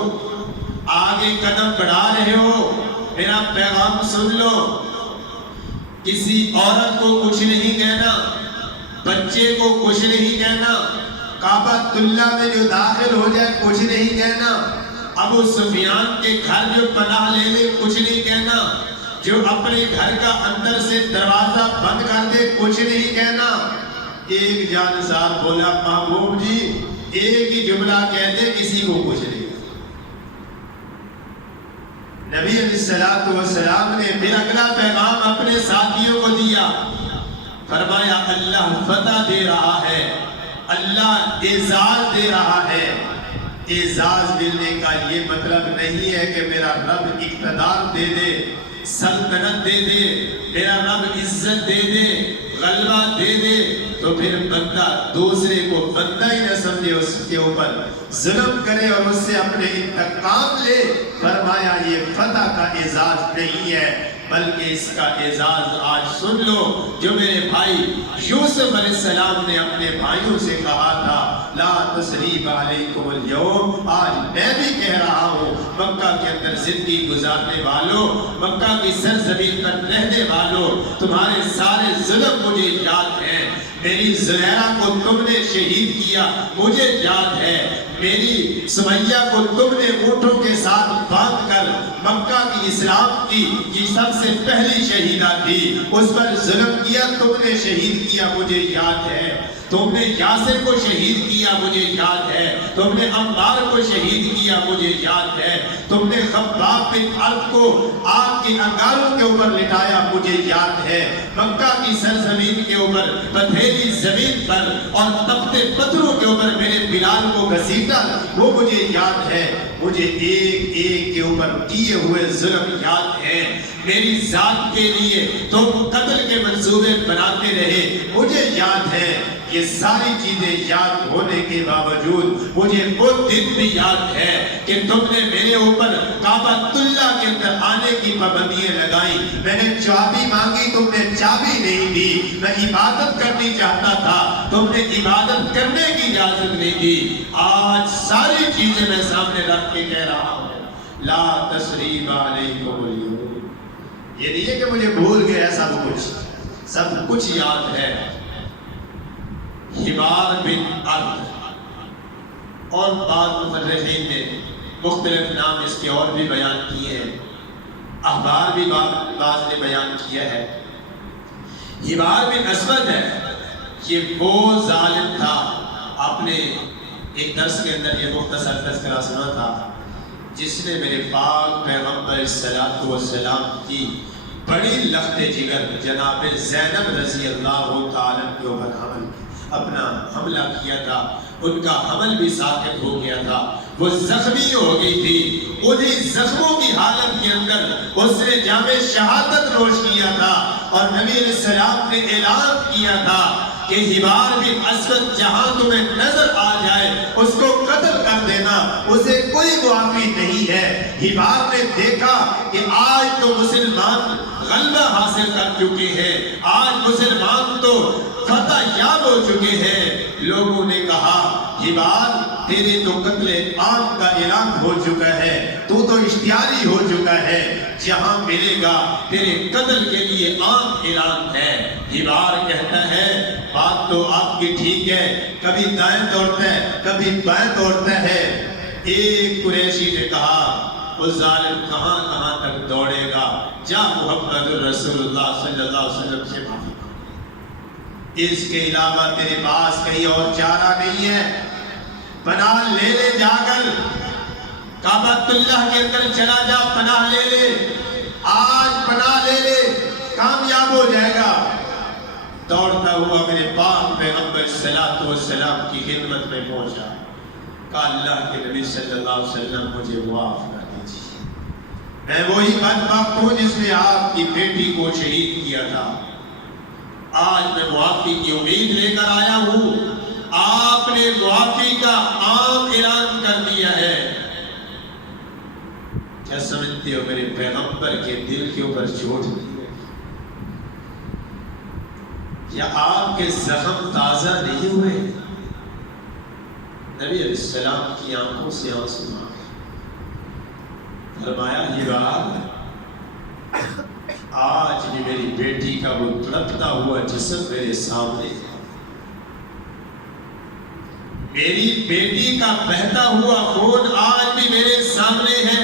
آگے قدم بڑھا رہے ہو، میرا پیغام سن لو، کسی عورت کو کچھ نہیں کہنا، بچے کو کچھ نہیں کہنا، کعبۃ اللہ میں جو داخل ہو جائے کچھ نہیں کہنا، ابو سفیان کے گھر جو پناہ لے لے کچھ نہیں کہنا، جو اپنے گھر کا اندر سے دروازہ بند کر دے کچھ نہیں کہنا۔ ایک جانسار بولا محبوب جی ایک ہی جملہ کہتے کسی کو کچھ نہیں۔ نبی علیہ السلام نے پھر اگلا پیغام اپنے ساتھیوں کو دیا، فرمایا اللہ فتح دے رہا ہے، اللہ اعزاز دے رہا ہے۔ اعزاز ملنے کا یہ مطلب نہیں ہے کہ میرا رب اقتدار دے دے، سلطنت دے دے، میرا رب عزت دے دے، غلبہ دے دے تو پھر بندہ دوسرے کو بندہ ہی نہ سمجھے، اس کے اوپر ظلم کرے اور اس سے اپنے انتقام لے۔ فرمایا یہ فتح کا اعزاز نہیں ہے، بلکہ اس کا اعزاز آج سن لو جو میرے بھائی یوسف علیہ السلام نے اپنے بھائیوں سے کہا تھا، لا تثریب علیکم اليوم، آج میں بھی کہہ رہا ہوں مکہ کے اندر زندگی گزارنے والوں، مکہ کی سرزمین پر رہنے والوں، تمہارے سارے ظلم مجھے یاد ہیں۔ میری زلیخا کو تم نے شہید کیا مجھے یاد ہے، میری سمیہ کو تم نے اونٹوں کے ساتھ باندھ کر مکہ کی اسلام کی یہ سب سے پہلی شہیدہ تھی، اس پر ظلم کیا تم نے شہید کیا مجھے یاد ہے، تم نے یاسر کو شہید کیا مجھے یاد ہے، تم نے عمار کو شہید کیا مجھے یاد ہے، تم نے خباب بن ارد کو آگ کے انگاروں کے اوپر لٹایا مجھے یاد ہے، مکہ کی سرزمین کے اوپر پتھریلی زمین پر اور تپتے پتھروں کے اوپر میرے بلال کو گھسیٹا وہ مجھے یاد ہے، مجھے ایک ایک کے اوپر کیے ہوئے ظلم یاد ہیں، میری ذات کے لیے تم قتل کے منصوبے بناتے رہے مجھے یاد ہے۔ یہ ساری چیزیں یاد ہونے کے باوجود مجھے وہ دن بھی یاد ہے کہ تم نے میرے اوپر کعبۃ اللہ کے اندر آنے کی پابندیاں لگائی، میں نے چابی مانگی تم نے چابی نہیں دی، میں عبادت کرنی چاہتا تھا تم نے عبادت کرنے کی اجازت نہیں دی۔ آج ساری چیزیں میں سامنے رکھ کے کہہ رہا ہوں، لا تثریب علیکم اليوم، یہ نہیں ہے کہ مجھے بھول گیا سب کچھ یاد ہے۔ حبار بن ارد اور بعض مفرحین نے مختلف نام اس کے اور بھی بیان کیے ہیں، احبار بھی بعض نے بیان کیا ہے۔ حبار بن اسود ہے، یہ وہ ظالم تھا، آپ نے ایک درس کے اندر یہ مختصر تذکرہ سنا تھا، جس نے میرے پاک پیغمبر صلی والسلام کی بڑی لخت جگر جناب زینب رضی اللہ تعالیٰ کے اوپر اپنا حملہ کیا تھا. ان کا حمل بھی ساقط ہو گیا تھا، وہ زخمی ہو گئی تھی. انہیں زخموں کی حالت کے اندر اس نے جام شہادت نوش کیا تھا، اور نبی علیہ السلام نے اعلان کیا تھا کہ ہبار بن اسود جہاں تمہیں نظر آ جائے اس کو قتل کر دینا، اسے کوئی معافی نہیں ہے. ہبار نے دیکھا کہ آج تو مسلمان غلبہ حاصل کر چکے ہیں، آج مسلمان تو فتح یاب ہو چکے ہیں. لوگوں نے کہا ہبار تیرے تو قتل عام کا اعلان ہو چکا ہے، تو اشتہاری ہو چکا ہے، جہاں ملے گا تیرے قتل کے لیے عام اعلان ہے. ہبار کہتا ہے بات تو آپ کی ٹھیک ہے، کبھی دائیں دوڑتا ہے کبھی بائیں دوڑتا ہے. ایک قریشی نے کہا وہ ظالم کہاں کہاں تک دوڑے گا، جا محمد رسول اللہ صلی اللہ علیہ وسلم سے معافی مانگ، اس کے علاوہ تیرے پاس کہیں اور چارہ نہیں ہے. پناہ لے لے، جا کر کعبۃ اللہ کے اندر چلا جا، پناہ لے لے، آج پناہ لے لے، کامیاب ہو جائے گا. دوڑتا ہوا میرے پاک پیغمبر صلی اللہ علیہ وسلم کی خدمت میں پہنچا. کہا اللہ کے نبی صلی اللہ علیہ وسلم مجھے معاف کر دیجیے، میں وہی بدبخت ہوں جس نے آپ کی بیٹی کو شہید کیا تھا. آج میں معافی کی امید لے کر آیا ہوں، آپ نے معافی کا عام اعلان کر دیا ہے. کیا سمجھتے ہو میرے پیغمبر کے دل کے اوپر چوٹ دی ہے؟ کیا آپ کے زخم تازہ نہیں ہوئے؟ نبی علیہ السلام کی آنکھوں سے آنسو آ گئے. فرمایا ہبار آج بھی میری بیٹی کا وہ تڑپتا ہوا جسم میرے سامنے ہے، میری بیٹی کا بہتا ہوا خون آج بھی میرے سامنے ہے.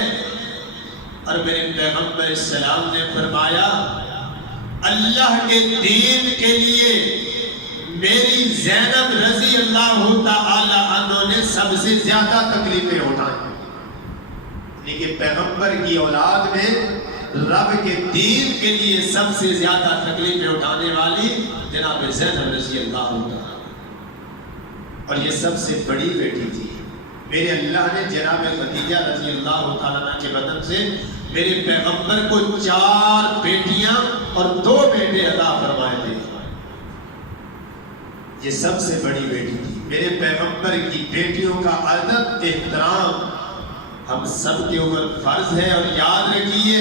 اور میرے پیغمبر السلام نے فرمایا اللہ کے دین کے لیے میری زینب رضی اللہ تعالی عنہ نے سب سے زیادہ تکلیفیں اٹھائیں. لیکن پیغمبر کی اولاد میں رب کے دین کے لیے سب سے زیادہ تکلیفیں اٹھانے والی جناب زینب رضی اللہ تعالی، اور یہ سب سے بڑی بیٹی تھی. میرے اللہ نے جناب خدیجہ رضی اللہ تعالیٰ کے بدن سے میرے پیغمبر کو 4 بیٹیاں اور 2 بیٹے عطا فرمائے تھے. یہ سب سے بڑی بیٹی تھی. میرے پیغمبر کی بیٹیوں کا ادب احترام ہم سب کے اوپر فرض ہے. اور یاد رکھیے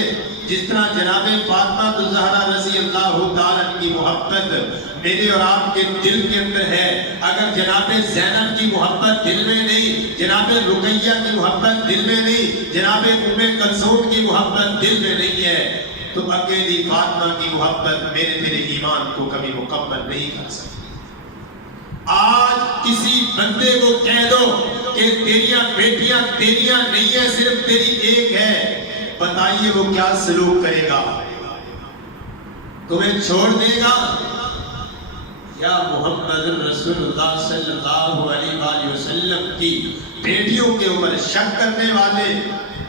جس طرح جناب فاطمہ الزہرا رضی اللہ تعالیٰ کی محبت میرے اور آپ کے دل کے اندر ہے، اگر جناب زینب کی محبت دل میں نہیں، جناب رقیہ کی محبت دل میں نہیں، جناب ام کلثوم کی محبت دل میں نہیں ہے، تو اکیلی فاطمہ کی محبت میرے تیرے ایمان کو کبھی مکمل نہیں کر سکتی. آج کسی بندے کو کہہ دو کہ تیریاں بیٹیاں تیریاں نہیں ہے، صرف تیری ایک ہے، بتائیے وہ کیا سلوک کرے گا؟ تمہیں چھوڑ دے گا؟ یا محمد رسول اللہ صلی اللہ علیہ وآلہ وسلم کی بیٹیوں کے اوپر شک کرنے والے،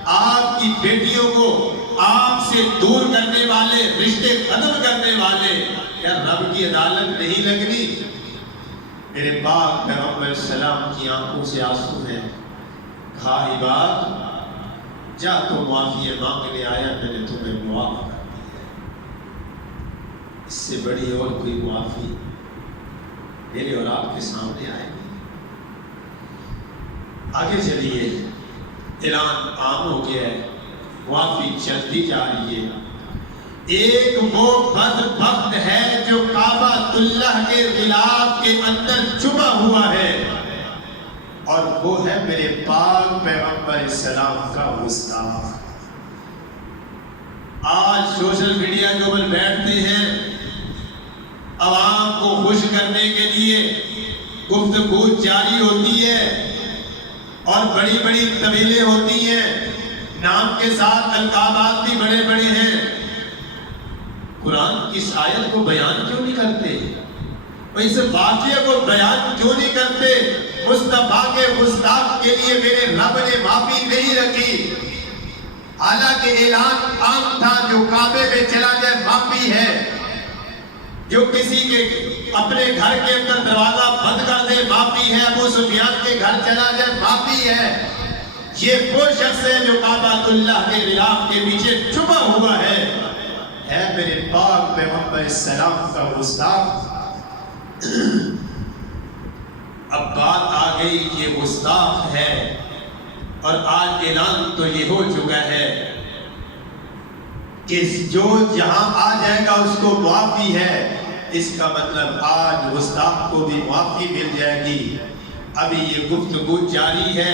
آپ کی بیٹیوں کو آپ سے دور کرنے والے، رشتے ختم کرنے والے، کیا رب کی عدالت نہیں لگنی؟ میرے پاک پیغمبر السلام کی آنکھوں سے آنسو ہیں. کہا ہبار جا تو معافی مانگنے آیا، میں نے تمہیں معاف کر دیا. اس سے بڑی اور کوئی معافی میرے اور آپ کے سامنے آئے گی؟ آگے چلیے، اعلان عام ہو گیا ہے، معافی چلتی جا رہی ہے. ایک وہ بدبخت ہے جو کعبۃ اللہ کے غلاف کے اندر چھپا ہوا ہے، اور وہ ہے میرے پاک پیغمبر السلام کا گستاخ. آج سوشل میڈیا کے اوپر بیٹھتے ہیں، عوام کو خوش کرنے کے لیے گفتگو جاری ہوتی ہے، اور بڑی بڑی طویلیں ہوتی ہیں، نام کے ساتھ القابات بھی بڑے بڑے ہیں. قرآن کی اس آیت کو بیان کیوں نہیں کرتے؟ اس واقعے کو بیان کیوں نہیں کرتے؟ مصطفیٰ کے گستاخ کے لیے میرے رب نے معافی نہیں رکھی، حالانکہ اعلان عام تھا جو کعبے میں چلا جائے معافی ہے، جو کسی کے اپنے گھر کے اندر دروازہ بند کر دے معافی ہے، ابو سفیان کے گھر چلا جائے معافی ہے۔ یہ وہ شخص ہے جو کعبۃ اللہ کے غلاف کے پیچھے چھپا ہوا ہے میرے پاک پیغمبر السلام کا گستاخ۔ اب بات آ گئی کہ گستاخ ہے، اور آج اعلان تو یہ ہو چکا ہے کہ جو جہاں آ جائے گا اس کو معافی ہے۔ اس کا مطلب آج گستاخ کو بھی معافی مل جائے گی۔ ابھی یہ گفتگو جاری ہے،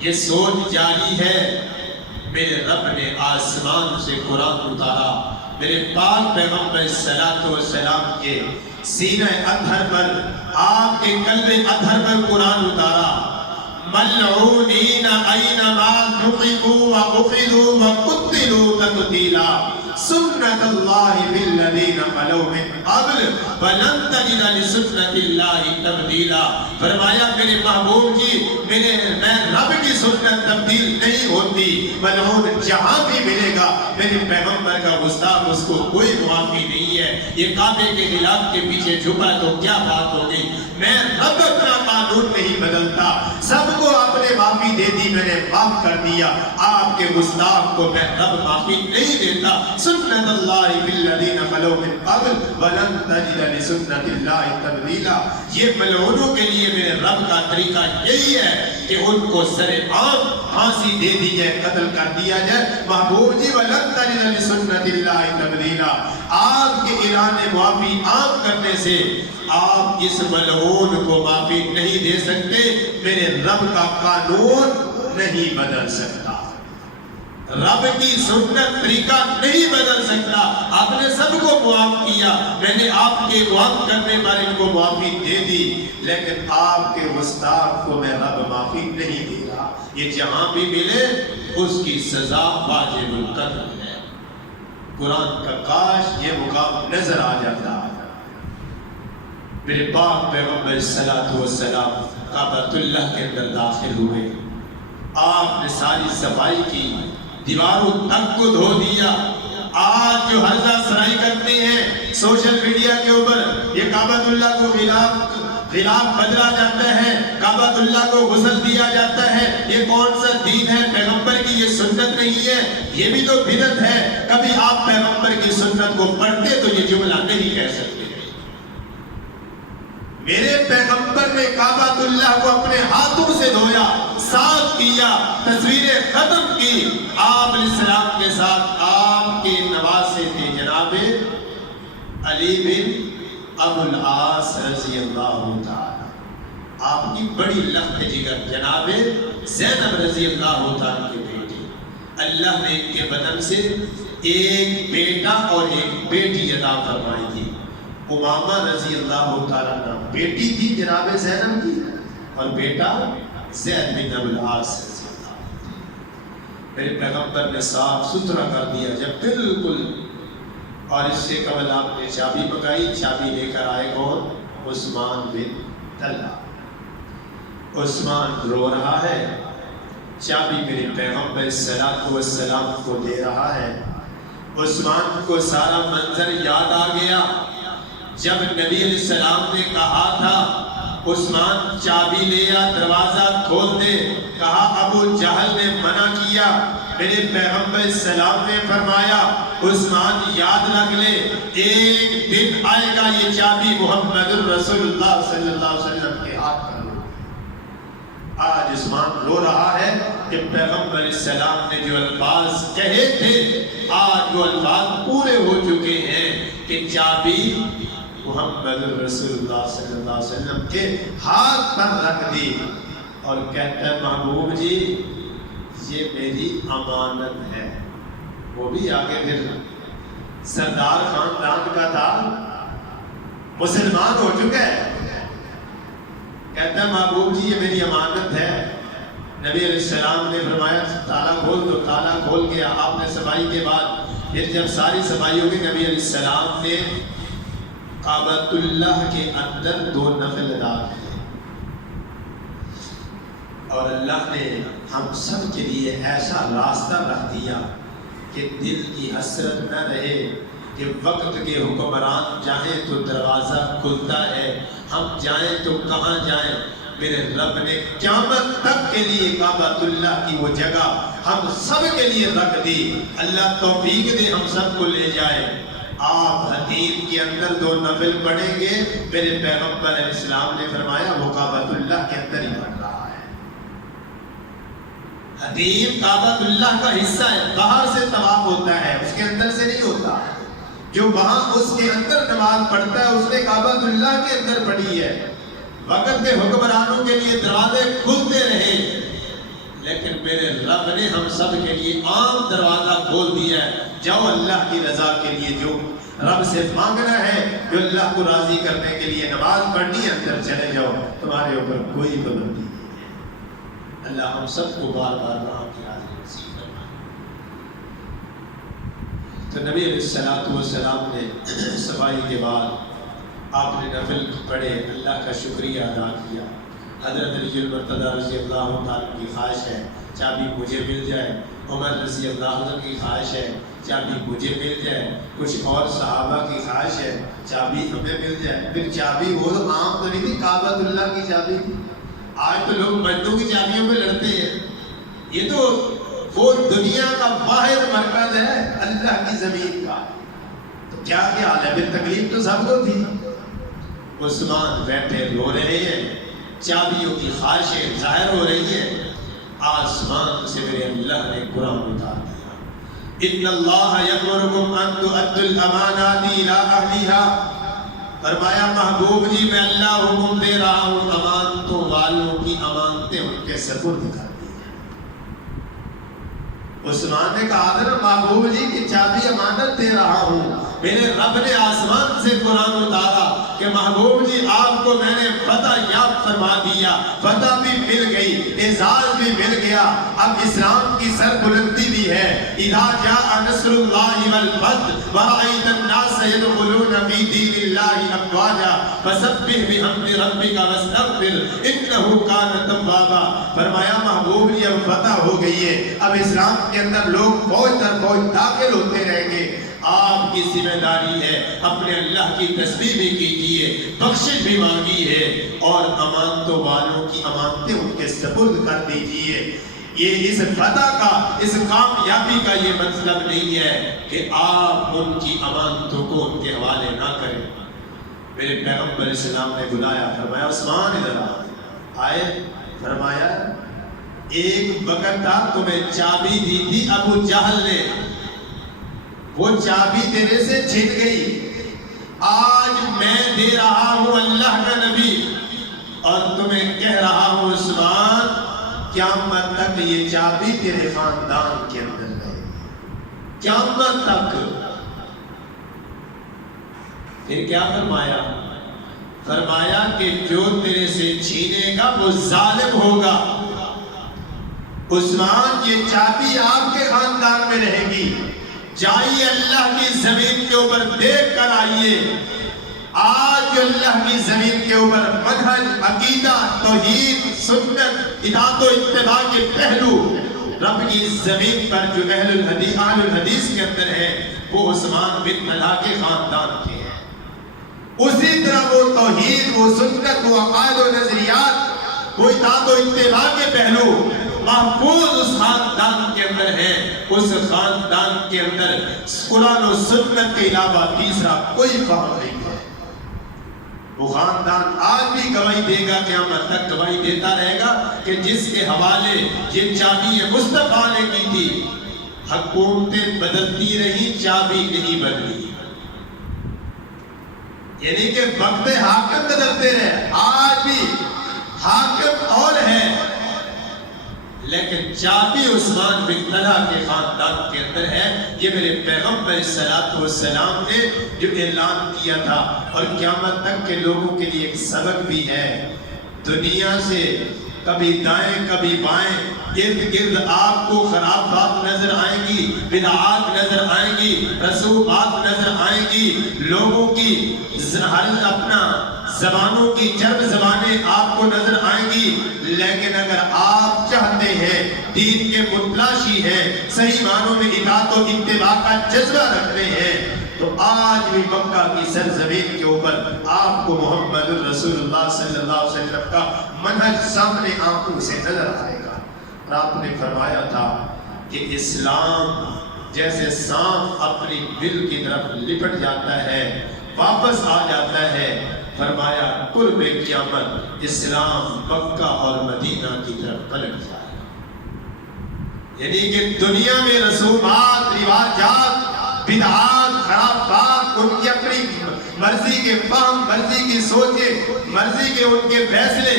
یہ سوچ جاری ہے۔ میرے رب نے آسمان سے قرآن اتارا، میرے پاک پیغمبر السلام کے سینہ اطہر پر، آپ کے قلب اطہر پر قرآن اتارا۔ ملعونین اینما ثقفوا واخذوا وقتلوا تقتیلا، سنت اللہ بالذین خلو من قبل ولن تجد لسنت اللہ تبدیلا۔ فرمایا میرے محبوب جی، میں رب کی سنت تبدیل نہیں ہوتی، ملعون جہاں بھی ملے گا میرے پیغمبر کا گستاخ اس کو کوئی معافی نہیں ہے۔ یہ کعبے کے خلاف کے پیچھے چھپا تو کیا بات ہو گئی؟ میں رب اپنا قانون نہیں بدلتا، سب کو آپ نے معافی دے دی، میں نے معاف کر دیا، آپ کے گستاخ کو میں رب معافی نہیں دیتا۔ سنت اللہ بالذین خلو من قبل ولن تجد لسنت اللہ تبدیلا۔ یہ ملعونوں کے لیے میرے رب کا طریقہ یہی ہے کہ ان کو سر عام پھانسی دے دی جائے، قتل کر دیا جائے۔ محبوب جی ولن تجد لسنت اللہ تبدیلا، آپ کے اعلان معافی عام کرنے سے آپ اس ملعون کو معافی نہیں دے سکتے، میرے رب کا قانون نہیں بدل سکتا، رب کی سنت طریقہ نہیں بدل سکتا۔ آپ نے سب کو معاف کیا، میں نے آپ کے معاف کرنے پر ان کو معافی دے دی، لیکن آپ کے گستاخ کو میں رب معافی نہیں دے رہا۔ یہ جہاں بھی ملے اس کی سزا واجب القتل ہے۔ قرآن کا کاش یہ مقام نظر آ جاتا۔ میرے پاک پیغمبر السلام کعبۃ اللہ کے اندر داخل ہوئے، آپ نے ساری صفائی کی، دیواروں تک کو دھو دیا۔ آج جو حرزہ سرائی کرتے ہیں سوشل میڈیا کے اوپر، یہ کعبۃ اللہ کو غلاف بدلا جاتا ہے، کعبۃ اللہ کو غسل دیا جاتا ہے، یہ کون سا دین ہے؟ پیغمبر کی یہ سنت نہیں ہے، یہ بھی تو بدعت ہے۔ کبھی آپ پیغمبر کی سنت کو پڑھتے تو یہ جملہ نہیں کہہ سکتے۔ میرے پیغمبر نے کعبۃ اللہ کو اپنے ہاتھوں سے دھویا، صاف کیا، تصویریں ختم کی۔ آپ علیہ السلام کے ساتھ آپ کے نواسے تھے جناب علی بن ابو العاص رضی اللہ تعالی، آپ کی بڑی لخت جگر جناب زینب رضی اللہ تعالی کے بیٹے۔ اللہ نے ان کے بدن سے ایک بیٹا اور ایک بیٹی عطا فرمائی تھی۔ امامہ رضی اللہ تعالیٰ عنہ بیٹی تھی جناب زینب کی، اور بیٹا زید بن ابو العاص رضی اللہ عنہ۔ میرے پیغمبر نے صاف ستھرا کر دیا جب بالکل، اور اس سے قبل آپ نے چابی پکائی، چابی لے کر آئے کون؟ عثمان بن طلحہ۔ عثمان رو رہا ہے، چابی میرے پیغمبر السلام کو دے رہا ہے۔ عثمان کو سارا منظر یاد آ گیا جب نبی علیہ السلام نے کہا تھا عثمان چابی لے آ، دروازہ کھول دے، کہا ابو جہل نے منع کیا، میرے پیغمبر السلام نے فرمایا عثمان یاد رکھ لے، ایک دن آئے گا یہ چابی محمد رسول اللہ صلی اللہ علیہ وسلم کے ہاتھ پر۔ آج عثمان رو رہا ہے کہ پیغمبر علیہ السلام نے جو الفاظ کہے تھے آج وہ الفاظ پورے ہو چکے ہیں کہ چابی محمد رسول اللہ صلی اللہ علیہ وسلم کے ہاتھ پر رکھ دی، اور کہتا ہے محبوب جی یہ میری امانت ہے۔ وہ بھی آگے پھر سردار خاندان کا تھا، مسلمان ہو چکا ہے، کہتا ہے محبوب جی یہ میری امانت ہے۔ نبی علیہ السلام نے فرمایا تالا کھول دو، تالا کھول گیا۔ آپ نے صفائی کے بعد پھر جب ساری صفائی ہو گئی، نبی علیہ السلام نے کعبۃ اللہ کے اندر 2 نفل ادا کریں، اور اللہ نے ہم سب کے لیے ایسا راستہ رکھ دیا کہ دل کی حسرت نہ رہے کہ وقت کے حکمران جائیں تو دروازہ کھلتا ہے، ہم جائیں تو کہاں جائیں۔ میرے رب نے قیامت تک کے لیے کعبۃ اللہ کی وہ جگہ ہم سب کے لیے رکھ دی۔ اللہ توفیق دے ہم سب کو لے جائے۔ آپ حدیث کے اندر 2 نفل پڑھیں گے، میرے پیغمبر علیہ السلام نے فرمایا وہ کعبۃ اللہ کے اندر ہی پڑھ رہا ہے۔ حدیث کعبۃ اللہ کا حصہ ہے، باہر سے طواف ہوتا ہے، اس کے اندر سے نہیں ہوتا۔ جو وہاں اس کے اندر نماز پڑھتا ہے اس نے کعبۃ اللہ کے اندر پڑھی ہے۔ وقت کے حکمرانوں کے لیے دروازے کھلتے رہے، لیکن میرے رب نے ہم سب کے لیے عام دروازہ کھول دیا ہے۔ جاؤ اللہ کی رضا کے لیے، جو رب سے مانگنا ہے، جو اللہ کو راضی کرنے کے لیے نماز پڑھنی ہے، اندر چلے جاؤ، تمہارے اوپر کوئی پابندی نہیں ہے۔ اللہ ہم سب کو بار بار وہاں کی راضی نصیب فرمائے۔ تو نبی علیہ السلام نے صفائی کے بعد آپ نے نفل پڑھے، اللہ کا شکریہ ادا کیا۔ حضرت علی المرتضیٰ رضی اللہ تعالیٰ کی خواہش ہے چابی مجھے مل جائے، عمر رضی اللہ عنہ کی خواہش ہے چابی مجھے مل جائے، کچھ اور صحابہ کی خواہش ہے چابی ہمیں مل جائے۔ پھر چابی وہ عام تو نہیں تھی، کعبۃ اللہ کی چابی تھی۔ آج تو لوگ بندوں کی چابیوں پہ لڑتے ہیں، یہ تو وہ دنیا کا واحد مرکز ہے اللہ کی زمین کا، تو کیا حال ہے؟ پھر تکلیف تو سب کو تھی۔ عثمان بیٹھے رو رہے ہیں، چابیوں کی خواہشیں ظاہر ہو رہی ہیں، آسمان سے میرے اللہ نے قرآن اتار دیا، ان اللہ یأمرکم ان تؤدوا الامانات الی اہلھا۔ فرمایا محبوب جی میں اللہ حکم دے رہا ہوں امانتوں والوں کی امانتیں ان کے سپرد کر دی ہیں۔ عثمان نے کہا تھا نا محبوب جی کی چابی امانت دے رہا ہوں، میرے رب نے آسمان سے قرآن اتارا کہ محبوب جی آپ کو میں نے فتح یاب فرما دیا، فتح بھی مل گئی، اعزاز بھی مل گیا، اب اسلام کی سر بلندی بھی ہے۔ اذا جاء نصر اللہ والفتح ورأیت الناس يدخلون فی دین اللہ افواجا فسبح بحمد ربک واستغفر انہ کان توابا۔ فرمایا محبوب جی اب فتح ہو گئی ہے، اب اسلام کے اندر لوگ فوج در فوج داخل ہوتے رہیں گے، آپ کی ذمہ داری ہے اپنے اللہ کی تسبیح بھی کیجیے، بخشش بھی مانگی ہے، اور امانتوں والوں کی امانتیں ان کے سپرد کر دیجیے۔ یہ اس فتح کا، اس کامیابی کا یہ مطلب نہیں ہے کہ آپ ان کی امانتوں کو ان کے حوالے نہ کریں۔ میرے پیغمبر علیہ السلام نے بلایا، فرمایا عثمان ادھر آئے، فرمایا ایک وقت تھا تمہیں چابی دی تھی ابو جہل نے، وہ چابی تیرے سے چھن گئی، آج میں دے رہا ہوں اللہ کا نبی اور تمہیں کہہ رہا ہوں عثمان قیامت تک یہ چابی تیرے خاندان کے اندر رہے گی، قیامت تک۔ پھر کیا فرمایا؟ فرمایا کہ جو تیرے سے چھینے گا وہ ظالم ہوگا۔ عثمان یہ چابی آپ کے خاندان میں رہے گی، جائیے اللہ کی زمین کے اوپر دیکھ کر آئیے، آج اللہ کی زمین کے اوپر منہج، عقیدہ، توحید، سنت، اطاعت و اتباع کے پہلو رب کی زمین پر جو اہل الحدیث کے اندر ہے وہ عثمان بن طلحہ کے خاندان کے ہیں۔ اسی طرح وہ توحید، وہ سنت، وہ عقائد و نظریات، وہ اطاعت و اتباع کے پہلو محفوظ اس خاندان کے اندر ہے۔ اس خاندان کے اندر قرآن و سنت کے علاوہ تیسرا کوئی فہم نہیں ہے۔ وہ خاندان آج بھی گواہی دے گا، قیامت تک گواہی دیتا رہے گا کہ جس کے حوالے یہ چابی مصطفیٰ نے کی تھی، حکومتیں بدلتی رہی، چابی نہیں بدلی، یعنی کہ وقت حاکم بدلتے رہے، آج بھی حاکم اور ہے، لیکن چابی عثمان بن طلحہ کے خاندان کے اندر ہے۔ یہ میرے پیغمبر صلی والسلام نے جو اعلان کیا تھا، اور قیامت تک کے لوگوں کے لیے ایک سبق بھی ہے۔ دنیا سے کبھی دائیں کبھی بائیں، ارد گرد آپ کو خرابات نظر آئیں گی، بدعات نظر آئیں گی، رسومات نظر آئیں گی، لوگوں کی اپنا زبانوں کی چرب زبانیں آپ کو نظر آئیں گی۔ لیکن اگر آپ چاہتے ہیں، دین کے متلاشی ہیں، صحیح معنوں میں اطاعت و اتباع کا جذبہ رکھتے ہیں، تو آج بھی مکہ کی سرزمین کے اوپر آپ کو محمد رسول اللہ صلی اللہ علیہ وسلم کا منہج سامنے آنکھوں سے نظر آئے گا۔ اور آپ نے فرمایا تھا کہ اسلام جیسے سانپ اپنی بل کی طرف لپٹ جاتا ہے، واپس آ جاتا ہے، فرمایا قرب قیامت اسلام مکہ اور مدینہ کی طرف پلٹ جائے گا۔ یعنی کہ دنیا میں رسومات، رواجات، بدعات، خرافات، ان کی اپنی مرضی کے فہم، مرضی کی سوچیں، مرضی کے ان کے فیصلے،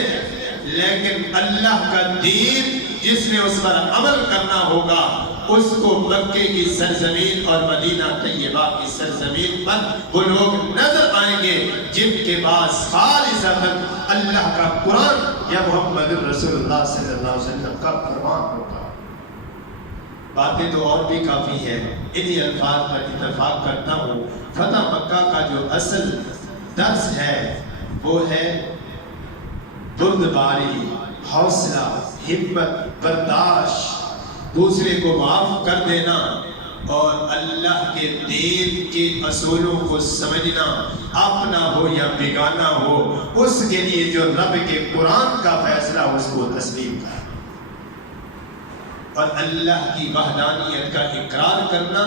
لیکن اللہ کا دین جس نے اس پر عمل کرنا ہوگا، اس کو مکے کی سرزمین اور مدینہ طیبہ کی سرزمین پر وہ لوگ نظر آئیں گے جن کے پاس خالصتاً اللہ کا قرآن یا محمد رسول اللہ صلی اللہ علیہ وسلم کا فرمان ہوگا۔ باتیں تو اور بھی کافی ہیں، انہی الفاظ پر اتفاق کرتا ہوں۔ فتح مکہ کا جو اصل درس ہے وہ ہے بردباری، حوصلہ، ہمت، برداشت، دوسرے کو معاف کر دینا اور اللہ کے دین کے اصولوں کو سمجھنا، اپنا ہو یا بیگانہ ہو، اس کے لیے جو رب کے قرآن کا فیصلہ اس کو تسلیم کرنا اور اللہ کی وحدانیت کا اقرار کرنا،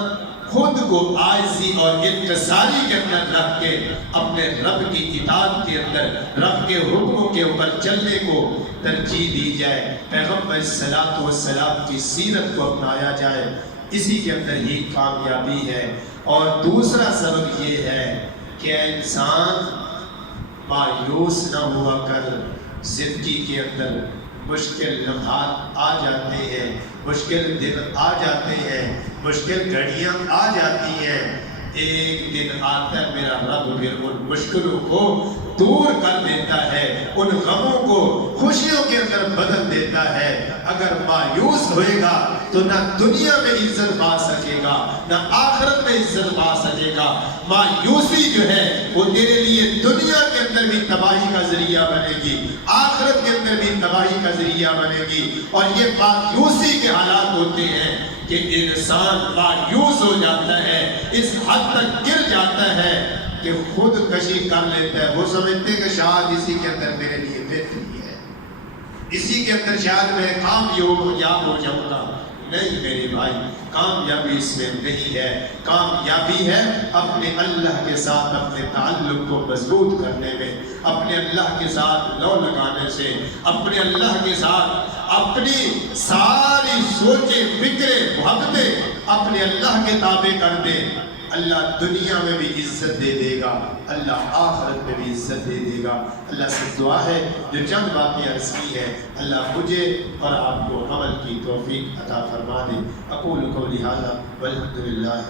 خود کو عاجزی اور انکساری کے اندر رکھ کے اپنے رب کی اطاعت کے اندر رب کے حکموں کے اوپر چلنے کو ترجیح دی جائے، پیغمبر صلی اللہ علیہ وسلم کی سیرت کو اپنایا جائے، اسی کے اندر ہی کامیابی ہے۔ اور دوسرا سبب یہ ہے کہ انسان مایوس نہ ہوا کر، زندگی کے اندر مشکل لمحات آ جاتے ہیں، مشکل دن آ جاتے ہیں، مشکل گھڑیاں آ جاتی ہیں، ایک دن آتا ہے میرا رب پھر ان مشکلوں کو دور کر دیتا ہے، ان غموں کو خوشیوں کے اندر بدل دیتا ہے۔ اگر مایوس ہوئے گا تو نہ دنیا میں عزت پا سکے گا، نہ آخرت میں عزت پا سکے گا۔ مایوسی جو ہے وہ تیرے لیے دنیا کے اندر بھی تباہی کا ذریعہ بنے گی، آخرت کے اندر بھی تباہی کا ذریعہ بنے گی۔ اور یہ مایوسی کے حالات ہوتے ہیں کہ انسان مایوس ہو جاتا ہے، اس حد تک گر جاتا ہے کہ خود کشی کر لیتا ہے۔ وہ سمجھتے کہ شاید اسی کے اندر میرے لیے بہتری ہے، اسی کے اندر شاید میں کامیاب ہو جاؤں گا۔ نہیں میرے بھائی، کامیابی اس میں نہیں ہے۔ کامیابی ہے اپنے اللہ کے ساتھ اپنے تعلق کو مضبوط کرنے میں، اپنے اللہ کے ساتھ لو لگانے سے، اپنے اللہ کے ساتھ اپنی ساری سوچیں، فکریں، محبتیں اپنے اللہ کے تابع کر دے۔ اللہ دنیا میں بھی عزت دے دے گا، اللہ آخرت میں بھی عزت دے دے گا۔ اللہ سے دعا ہے جو چند باتیں عرض کی ہیں، اللہ مجھے اور آپ کو عمل کی توفیق عطا فرما دے۔ اقول قولی ھذا والحمد للہ۔